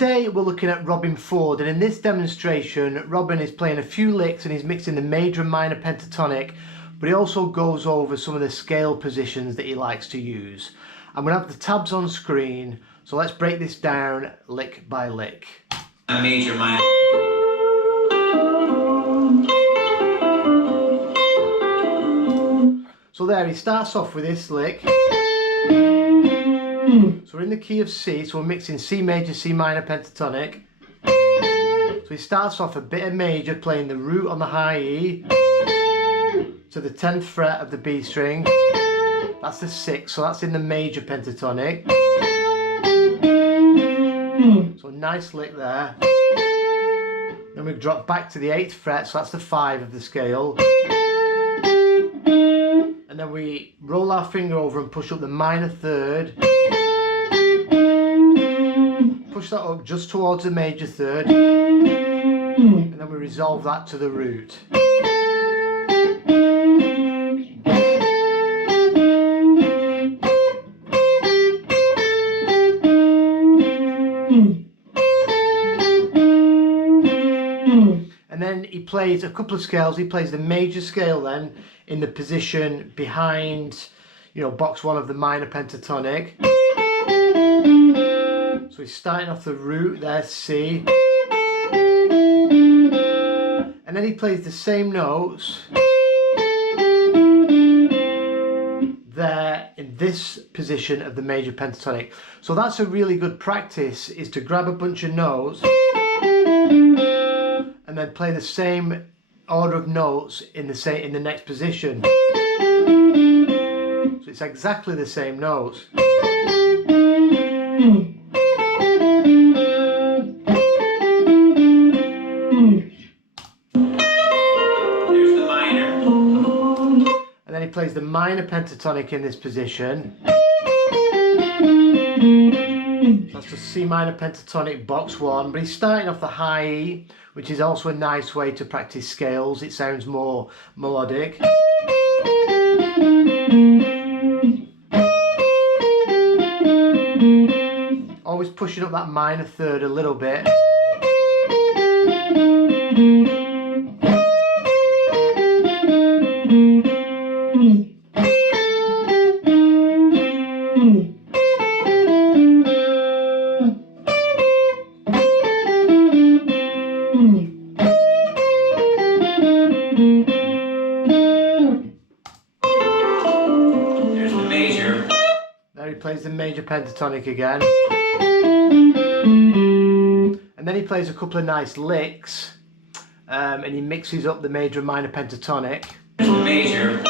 Today we're looking at Robbenford, and in this demonstration Robben is playing a few licks and he's mixing the major and minor pentatonic, but he also goes over some of the scale positions that he likes to use. I'm going to have the tabs on screen, so let's break this down lick by lick. A major, minor. So there, he starts off with this lick. So we're in the key of C, so we're mixing C major, C minor pentatonic. So he starts off a bit of major, playing the root on the high E to the 10th fret of the B string. That's the 6th, so that's in the major pentatonic. So a nice lick there. Then we drop back to the 8th fret, so that's the 5 of the scale. And then we roll our finger over and push up the minor third. Push that up just towards the major third. And then we resolve that to the root. And then he plays a couple of scales. He plays the major scale then in the position behind, box 1 of the minor pentatonic. So he's starting off the root there, C. And then he plays the same notes there in this position of the major pentatonic. So that's a really good practice, is to grab a bunch of notes and then play the same order of notes in the next position. So it's exactly the same notes. There's the minor. And then he plays the minor pentatonic in this position. That's the C minor pentatonic box 1, but he's starting off the high E, which is also a nice way to practice scales. It sounds more melodic. Always pushing up that minor third a little bit. He plays the major pentatonic again, and then he plays a couple of nice licks, and he mixes up the major and minor pentatonic. Major.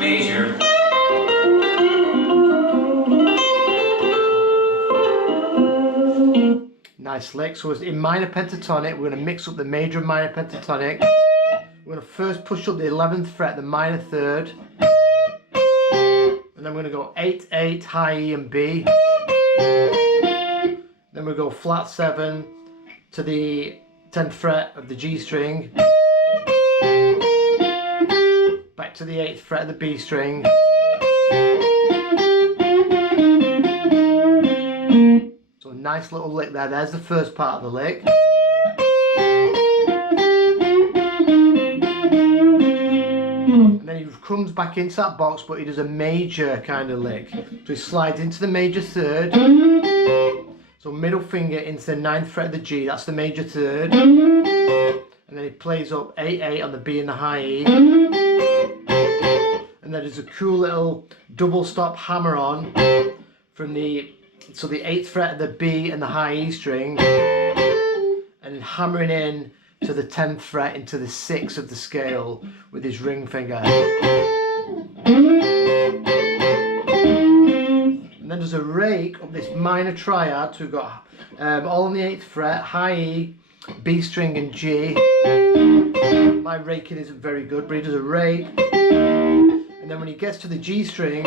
Major. Nice lick. So in minor pentatonic, we're going to mix up the major and minor pentatonic. We're going to first push up the 11th fret, the minor third, and then we're going to go 8, 8, high E and B. Then we go flat 7 to the 10th fret of the G string, back to the 8th fret of the B string, so a nice little lick there. There's the first part of the lick. And then he comes back into that box, but he does a major kind of lick. So he slides into the major third. So middle finger into the 9th fret of the G, that's the major third. And then he plays up 8, 8 on the B and the high E. And then there's a cool little double stop hammer on from the 8th fret of the B and the high E string. And hammering in to the 10th fret into the 6th of the scale with his ring finger. And then there's a rake of this minor triad. So we've got all on the 8th fret, high E, B string and G. My raking isn't very good, but he does a rake. And then when he gets to the G string,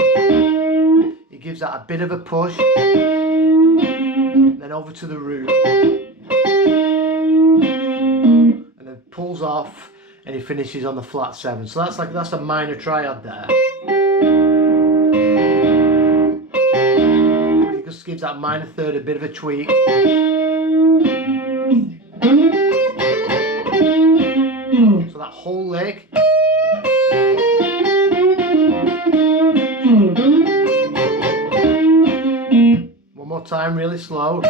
he gives that a bit of a push. And then over to the root. Pulls off and he finishes on the flat 7. So that's a minor triad there. just gives that minor third a bit of a tweak. So that whole lick. One more time, really slow.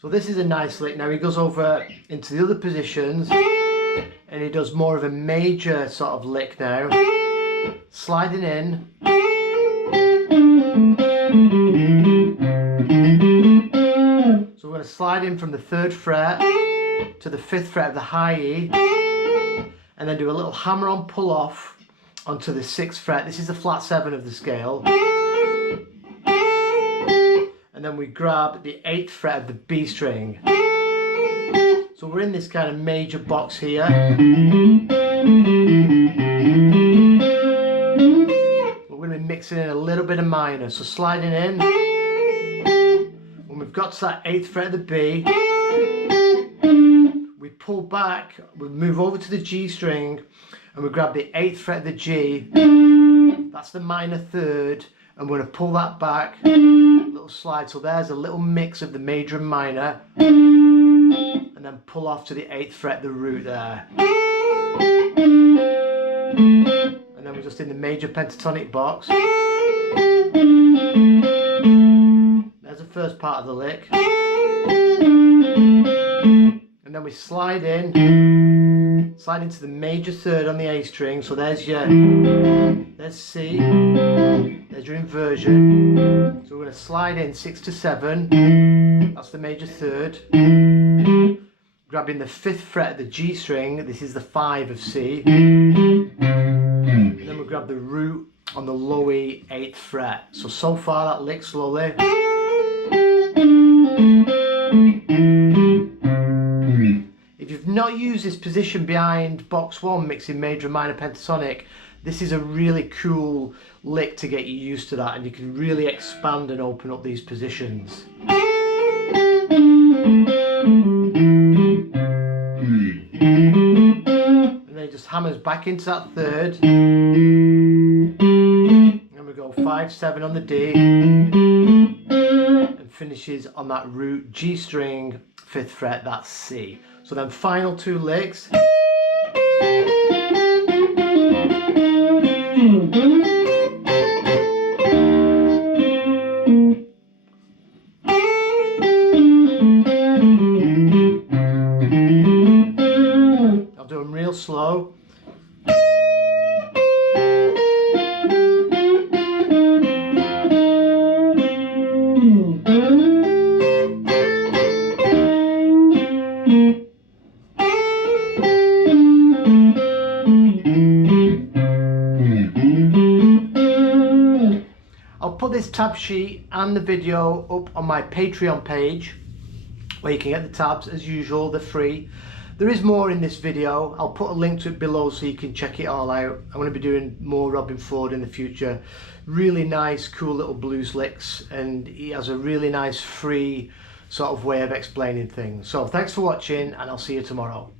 So this is a nice lick. Now he goes over into the other positions and he does more of a major sort of lick now, sliding in. So we're going to slide in from the 3rd fret to the 5th fret of the high E, and then do a little hammer on pull off onto the 6th fret. This is the flat 7 of the scale. And then we grab the 8th fret of the B string. So we're in this kind of major box here. We're going to be mixing in a little bit of minor. So sliding in. When we've got to that 8th fret of the B, we pull back, we move over to the G string, and we grab the 8th fret of the G. That's the minor third, and we're going to pull that back. Little slide, so there's a little mix of the major and minor, and then pull off to the 8th fret, the root there, and then we're just in the major pentatonic box. There's the first part of the lick, and then we slide into the major third on the A string. So there's C, there's your inversion. So we're going to slide in 6 to 7, that's the major third, grabbing the 5th fret of the G string, this is the 5 of C, and then we grab the root on the low E 8th fret. So far that lick slowly. If you've not used this position behind box 1 mixing major and minor pentatonic, this is a really cool lick to get you used to that, and you can really expand and open up these positions. And then it just hammers back into that third, and we go 5-7 on the D, and finishes on that root G string 5th fret, that's C. So then final 2 licks. I'll do them real slow. I'll put this tab sheet and the video up on my Patreon page, where you can get the tabs as usual, they're free. There is more in this video. I'll put a link to it below so you can check it all out. I'm going to be doing more Robben Ford in the future. Really nice, cool little blues licks, and he has a really nice free sort of way of explaining things. So thanks for watching, and I'll see you tomorrow.